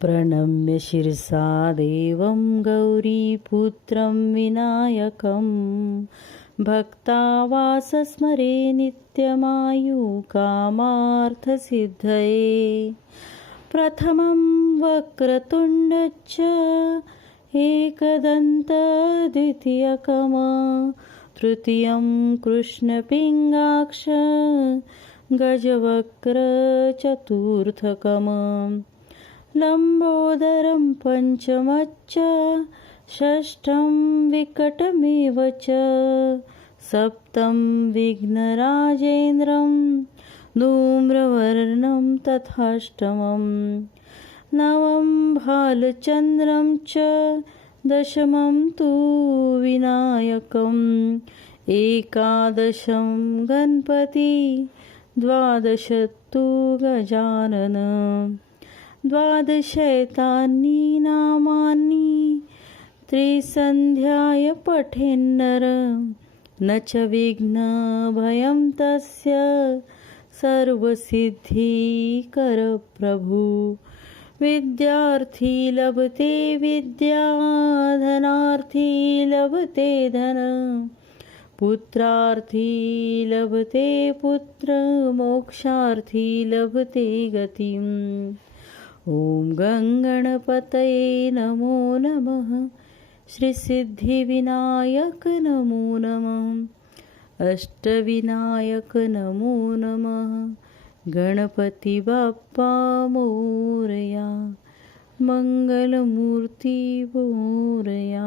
प्रणम्य शिरसा देवं गौरीपुत्रं विनायकं भक्तावासस्मरे नित्यमायुकामार्थसिद्धये। प्रथमं वक्रतुण्डश्च एकदन्त द्वितीयकम् तृतीयं कृष्णपिङ्गाक्ष गजवक्र चतुर्थकम् लम्बोदरं पञ्चमच्च षष्ठं विकटमेव च सप्तं विघ्नराजेन्द्रं धूम्रवर्णं तथाष्टमं नवं भालचन्द्रं च दशमं तु विनायकम् एकादशं गणपति द्वादश तु गजानन द्वादशैतानि नामानि त्रिसन्ध्याय पठेन्नर न च विघ्नभयं तस्य सर्वसिद्धिकर प्रभु। विद्यार्थी लभते विद्या धनार्थी लभते धन पुत्रार्थी लभते पुत्र मोक्षार्थी लभते गतिम्। ॐ गङ्गणपतये नमो नमः। श्रीसिद्धिविनायक नमो नमः। अष्टविनायक नमो नमः। गणपति बाप्पा मोरया मंगलमूर्ति मोरया।